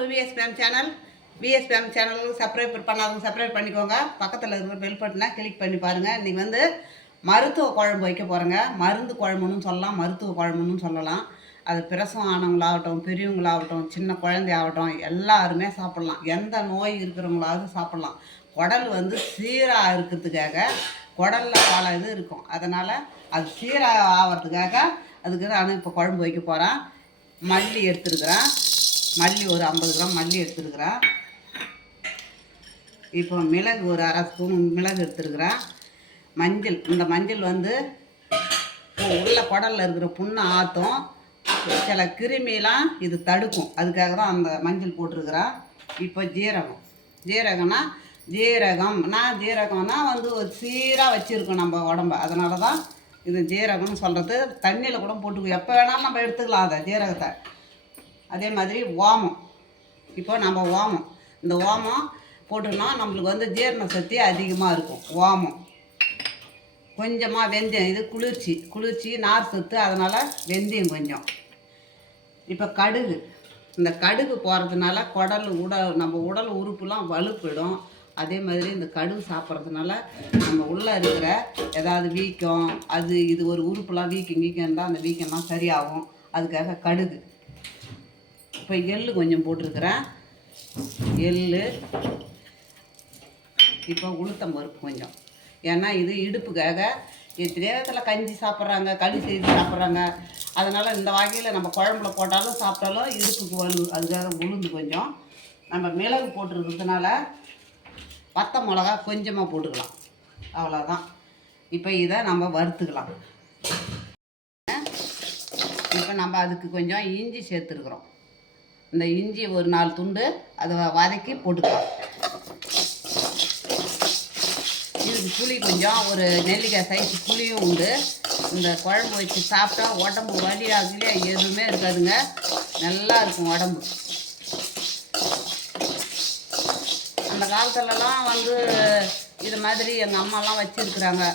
To விஎஸ்பிஎம் channel. விஎஸ்பிஎம் சேனலுக்கு subscribe பண்ணாதவங்க subscribe பண்ணிக்கோங்க. பக்கத்தில் இருக்கிற பெல் பட்டனை கிளிக் பண்ணி பாருங்கள். இன்றைக்கி வந்து மருத்துவ குழம்பு வைக்க போகிறேங்க. மருந்து குழம்புன்னு சொல்லலாம், மருத்துவ குழம்புன்னு சொல்லலாம். அது பிரசவம் ஆனவங்களாகட்டும், பெரியவங்களாகட்டும், சின்ன குழந்தையாகட்டும் எல்லாருமே சாப்பிட்லாம். எந்த நோய் இருக்கிறவங்களாவது சாப்பிட்லாம். குடல் வந்து சீராக இருக்கிறதுக்காக குடலில் பல இது இருக்கும். அதனால் அது சீராக ஆகிறதுக்காக அதுக்கு நான் இப்போ குழம்பு வைக்க போகிறேன். மல்லி எடுத்துருக்குறேன். மல்லி ஒரு 50 கிராம் மல்லி எடுத்துருக்குறேன். இப்போ மிளகு ஒரு அரை ஸ்பூன் மிளகு எடுத்துருக்குறேன். மஞ்சள், இந்த மஞ்சள் வந்து உள்ள குடலில் இருக்கிற புண்ணை ஆற்றும், சில கிருமிலாம் இது தடுக்கும். அதுக்காக தான் அந்த மஞ்சள் போட்டிருக்கிறேன். இப்போ ஜீரகம்னா ஜீரகம்னா வந்து ஒரு சீராக வச்சுருக்கோம் நம்ம உடம்ப. அதனால தான் இது ஜீரகம்னு சொல்கிறது. தண்ணியில் கூட போட்டு எப்போ வேணாலும் நம்ம எடுத்துக்கலாம் அதை ஜீரகத்தை. அதே மாதிரி ஓமம். இப்போ நம்ம இந்த ஓமம் போட்டோம்னா நம்மளுக்கு வந்து ஜீரண சக்தி அதிகமாக இருக்கும். ஓமம் கொஞ்சமாக, வெந்தயம், இது குளிர்ச்சி நார் சத்து, அதனால் வெந்தயம் கொஞ்சம். இப்போ கடுகு, இந்த கடுகு போகிறதுனால நம்ம உடல் உறுப்புலாம் வலுப்படும். அதே மாதிரி இந்த கடுகு சாப்பிட்றதுனால நம்ம உள்ளே இருக்கிற ஏதாவது வீக்கம், இது ஒரு உறுப்புலாம் வீக்கம் இருந்தால் அந்த வீக்கம்லாம் சரியாகும். அதுக்காக கடுகு. இப்போ எள்ளு கொஞ்சம் போட்டிருக்கிறேன். எள்ளு. இப்போ உளுத்தம் பருப்பு கொஞ்சம். ஏன்னா இது இடுப்புக்காக நேரத்தில் கஞ்சி சாப்பிட்றாங்க, களி செய்து சாப்பிட்றாங்க. அதனால் இந்த வகையில் நம்ம குழம்புல போட்டாலும் சாப்பிட்டாலும் இடுப்புக்கு வலு. அதுக்காக உளுந்து கொஞ்சம். நம்ம மிளகு போட்டிருக்கிறதுனால வத்த மிளகா கொஞ்சமாக போட்டுக்கலாம். அவ்வளோதான். இப்போ இதை நம்ம வறுத்துக்கலாம். இப்போ நம்ம அதுக்கு கொஞ்சம் இஞ்சி சேர்த்துருக்குறோம். இந்த இஞ்சி ஒரு 4 துண்டு அதை வதக்கி போட்டுக்கலாம். இதுக்கு புளி கொஞ்சம், ஒரு நெல்லிக்காய் சைஸ் புளியும் உண்டு. இந்த குழம்பு வச்சு சாப்பிட்டா உடம்பு வலி ஆகலையே எதுவுமே இருக்காதுங்க. நல்லா இருக்கும் உடம்பு. அந்த காலத்துலலாம் வந்து இது மாதிரி எங்கள் அம்மாலாம் வச்சுருக்குறாங்க.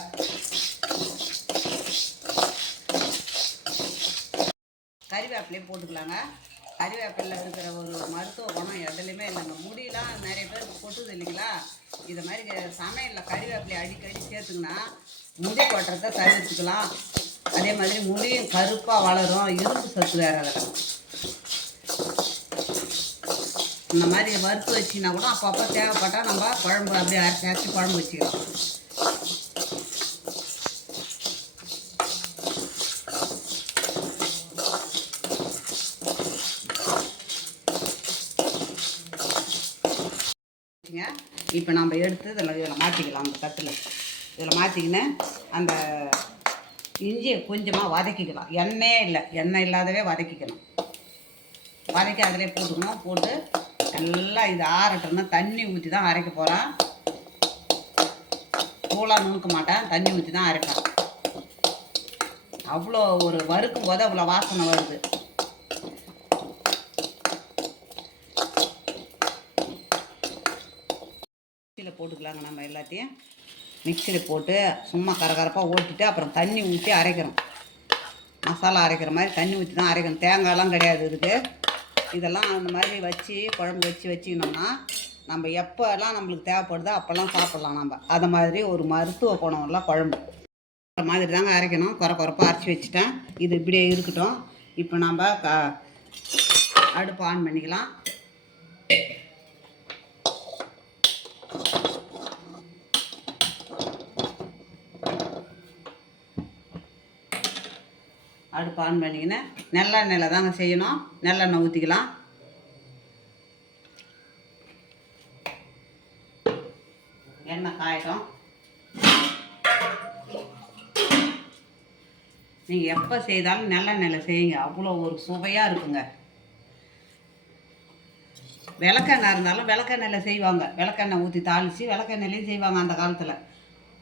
கறிவேப்பிலையே போட்டுக்கலாங்க. கறிவேப்பிலையில் இருக்கிற ஒரு மருத்துவ குணம் எதுலையுமே இல்லைங்க. முடியெலாம் நிறைய பேருக்கு கொட்டுது இல்லைங்களா? இது மாதிரி சமையலில் கறிவேப்பிலை அடிக்கடி சேர்த்துக்கினா முடி கொட்டுறதை தவிர்த்துக்கலாம். அதே மாதிரி முடியும் கருப்பாக வளரும். இரும்பு சத்து வேறு அதில். இந்த மாதிரி வறுத்து வச்சிங்கன்னா கூட அப்பப்போ தேவைப்பட்டால் நம்ம குழம்பு அப்படியே அரைச்சி குழம்பு வச்சுக்கலாம். இப்போ நம்ம எடுத்து இதில் மாற்றிக்கலாம். அந்த தட்டில் இதில் மாற்றிக்கின்னு அந்த இஞ்சியை கொஞ்சமாக வதக்கிக்கலாம். எண்ணெய் இல்லாதவே வதக்கிக்கணும். வதக்கி அதிலே போட்டுக்கணும். போட்டு நல்லா இது ஆறட்டும்னா தண்ணி ஊற்றி தான் அரைக்க போகிறேன். தூளாக நுணுக்க மாட்டேன், தண்ணி ஊற்றி தான் அரைப்பேன். அவ்வளோ ஒரு வறுக்கும் போது அவ்வளோ வாசனை வருது. மிக்சியில் போட்டுக்கலாங்க. நம்ம எல்லாத்தையும் மிக்சியில் போட்டு சும்மா கரகரப்பாக ஓட்டிட்டு அப்புறம் தண்ணி ஊற்றி அரைக்கிறோம். மசாலா அரைக்கிற மாதிரி தண்ணி ஊற்றி தான் அரைக்கணும். தேங்காயெலாம் கிடையாது இதுக்கு. இதெல்லாம் அந்த மாதிரி வச்சு குழம்பு வச்சுக்கினோம்னா நம்ம எப்போல்லாம் நம்மளுக்கு தேவைப்படுதோ அப்போல்லாம் சாப்பிட்லாம். நம்ம அதை மாதிரி ஒரு மருத்துவ குணம்லாம் குழம்பு இந்த மாதிரி தாங்க அரைக்கணும். குறைப்பாக அரைச்சி வச்சுட்டேன். இது இப்படியே இருக்கட்டும். இப்போ நம்ம அடுப்பு ஆன் பண்ணிக்கலாம். அடுப்பு ஆன் பண்ணிக்கின்னு நல்லெண்ணெயில் தாங்க செய்யணும். நல்லெண்ணெய் ஊற்றிக்கலாம். எண்ணெய் காயட்டும். நீங்கள் எப்போ செய்தாலும் நல்லெண்ணெயில் செய்யுங்க. அவ்வளோ ஒரு சுவையாக இருக்குங்க. விளக்கெண்ணெய் இருந்தாலும் விளக்கெண்ணெயில் செய்வாங்க. விளக்கெண்ணெய் ஊற்றி தாளித்து விளக்கெண்ணெயிலையும் செய்வாங்க அந்த காலத்தில்.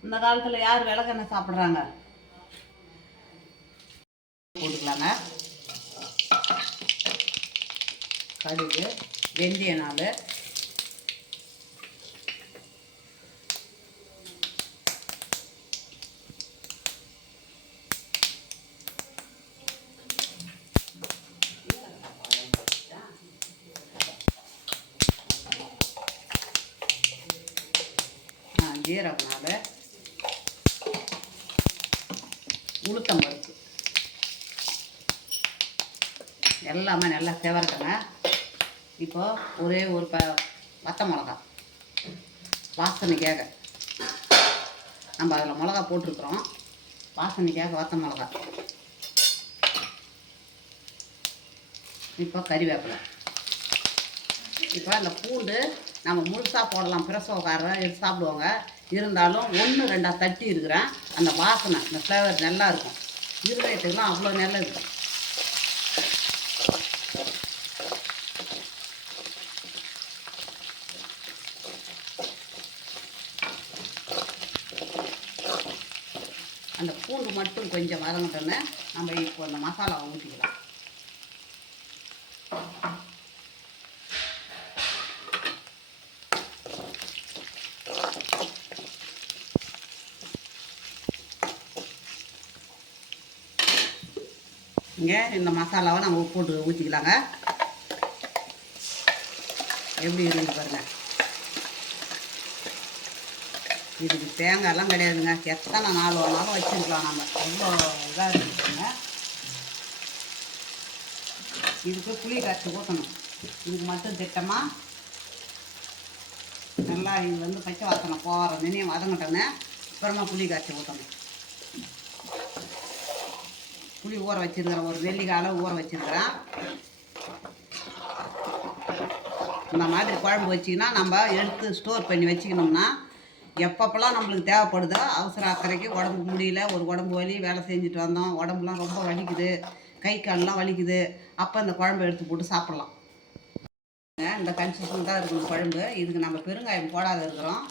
இந்த காலத்தில் யார் விளக்கெண்ணெய் சாப்பிட்றாங்க? போட்டுக்கலாங்க. கடுகு, வெந்தயம் 4, ஜீரகனால உளுத்தம் பருப்பு எல்லாமே நல்லா செவரட்டுங்க. இப்போ ஒரே ஒரு வத்த மிளகா வாசனைக்காக நம்ம அதில் மிளகா போட்டிருக்கிறோம். வாசனைக்காக வத்த மிளகா. இப்போ கறிவேப்பிலை. இப்போ அந்த பூண்டு நம்ம முழுசாக போடலாம், பிரசவக்காரர் எடுத்து சாப்பிடுவாங்க. இருந்தாலும் 1-2 தட்டி இருக்கிறேன். அந்த வாசனை அந்த ஃப்ளேவர் நல்லா இருக்கும். இருதயத்துக்குலாம் அவ்வளோ நல்லது. அந்த பூண்டு மட்டும் கொஞ்சம் வதங்கிட்டோன்னு நம்ம இப்போ அந்த மசாலாவை ஊற்றிக்கலாம். இங்கே இந்த மசாலாவை நம்ம போட்டு ஊற்றிக்கலாங்க. எப்படி இருக்குது பாருங்கள். இதுக்கு தேங்காயெல்லாம் கிடையாதுங்க. எத்தனை நாள் வேணாலும் வச்சுருக்கலாம். நம்ம ரொம்ப இதாக இருக்குதுங்க. இதுக்கு புளி கரைச்சி ஊற்றணும். இதுக்கு மட்டும் திட்டமாக நல்லா இது வந்து பச்சை வாசனை போகிற நினைவு வதங்கிட்டோன்னு அப்புறமா புளி கரைச்சி ஊற்றணும். புளி ஊற வச்சுருக்கிறேன். ஒரு நெல்லிக்காய் ஊற வச்சுருக்கிறேன். இந்த மாதிரி குழம்பு வச்சிங்கன்னா நம்ம எடுத்து ஸ்டோர் பண்ணி வச்சுக்கணும்னா எப்பப்பெல்லாம் நம்மளுக்கு தேவைப்படுதோ அவசர அக்கறைக்கு உடம்பு முடியல, ஒரு உடம்பு வலி, வேலை செஞ்சுட்டு வந்தோம், உடம்புலாம் ரொம்ப வலிக்குது, கை கால்லாம் வலிக்குது, அப்போ இந்த குழம்பு எடுத்து போட்டு சாப்பிட்லாம். இந்த கன்சிஸ்டன்ட் தான் இருக்கணும் குழம்பு. இதுக்கு நம்ம பெருங்காயம் போடாத இருக்கிறோம்.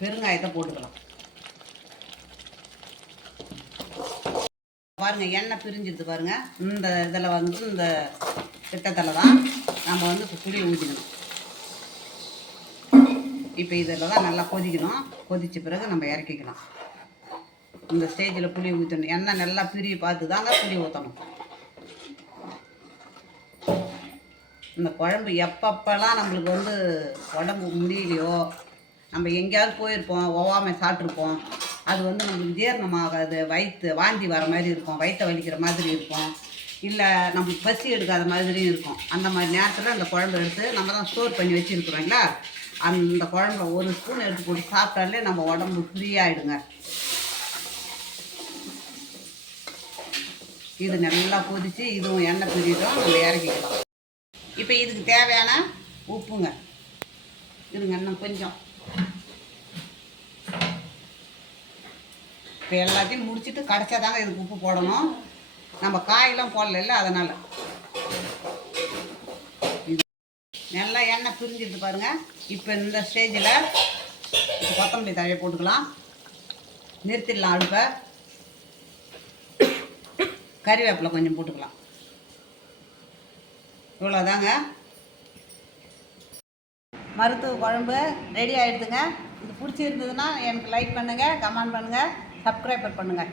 பெருங்காயத்தை போட்டுக்கலாம். பாருங்கள், எண்ணெய் பிரிஞ்சிடுது பாருங்கள். இந்த இதில் வந்து இந்த திட்டத்தில் தான் நம்ம வந்து புளியை ஊற்றிக்கணும். இப்போ இதில் தான் நல்லா கொதிக்கணும். கொதித்த பிறகு நம்ம இறக்கிக்கணும். இந்த ஸ்டேஜில் புளி ஊற்றணும். எண்ணெய் நல்லா பிரிய பார்த்து தாங்க புளி ஊற்றணும். இந்த குழம்பு எப்பப்பெல்லாம் நம்மளுக்கு வந்து உடம்பு முடியலையோ, நம்ம எங்கேயாவது போயிருப்போம், ஒவ்வாமை சாப்பிட்ருப்போம், அது வந்து நம்மளுக்கு ஜீரணமாகாது, வயிற்று வாந்தி வர மாதிரி இருக்கும், வயிற்றை வலிக்கிற மாதிரி இருக்கும், இல்லை நம்மளுக்கு பசி எடுக்காத மாதிரியும் இருக்கும். அந்த மாதிரி நேரத்தில் இந்த குழம்பு எடுத்து நம்ம தான் ஸ்டோர் பண்ணி வச்சுருக்குறோங்களா, அந்த குழம்புல ஒரு ஸ்பூன் எடுத்து போட்டு சாப்பிட்டாலே நம்ம உடம்பு ஃப்ரீயாகிடுங்க. இது நல்லா கொதித்து இதுவும் எண்ணெய் பிரிட்டோம், நம்ம இறக்கிக்கலாம். இப்போ இதுக்கு தேவையான உப்புங்க இருங்க, இன்னும் கொஞ்சம். இப்போ எல்லாத்தையும் முடிச்சுட்டு கடைசியாக இதுக்கு உப்பு போடணும். நம்ம காயெல்லாம் போடல, அதனால் நல்லா எண்ணெய் பிரிஞ்சிட்டு பாருங்கள். இப்போ இந்த ஸ்டேஜில் இப்போ கொத்தமல்லி தழையை போட்டுக்கலாம். நிறுத்திடலாம் அடுப்பை. கறிவேப்பிலை கொஞ்சம் போட்டுக்கலாம். இவ்வளோதாங்க, மருத்துவ குழம்பு ரெடி ஆகிடுதுங்க. இது பிடிச்சிருந்ததுன்னா எனக்கு லைக் பண்ணுங்கள், கமெண்ட் பண்ணுங்கள், சப்ஸ்கிரைபர் பண்ணுங்கள்.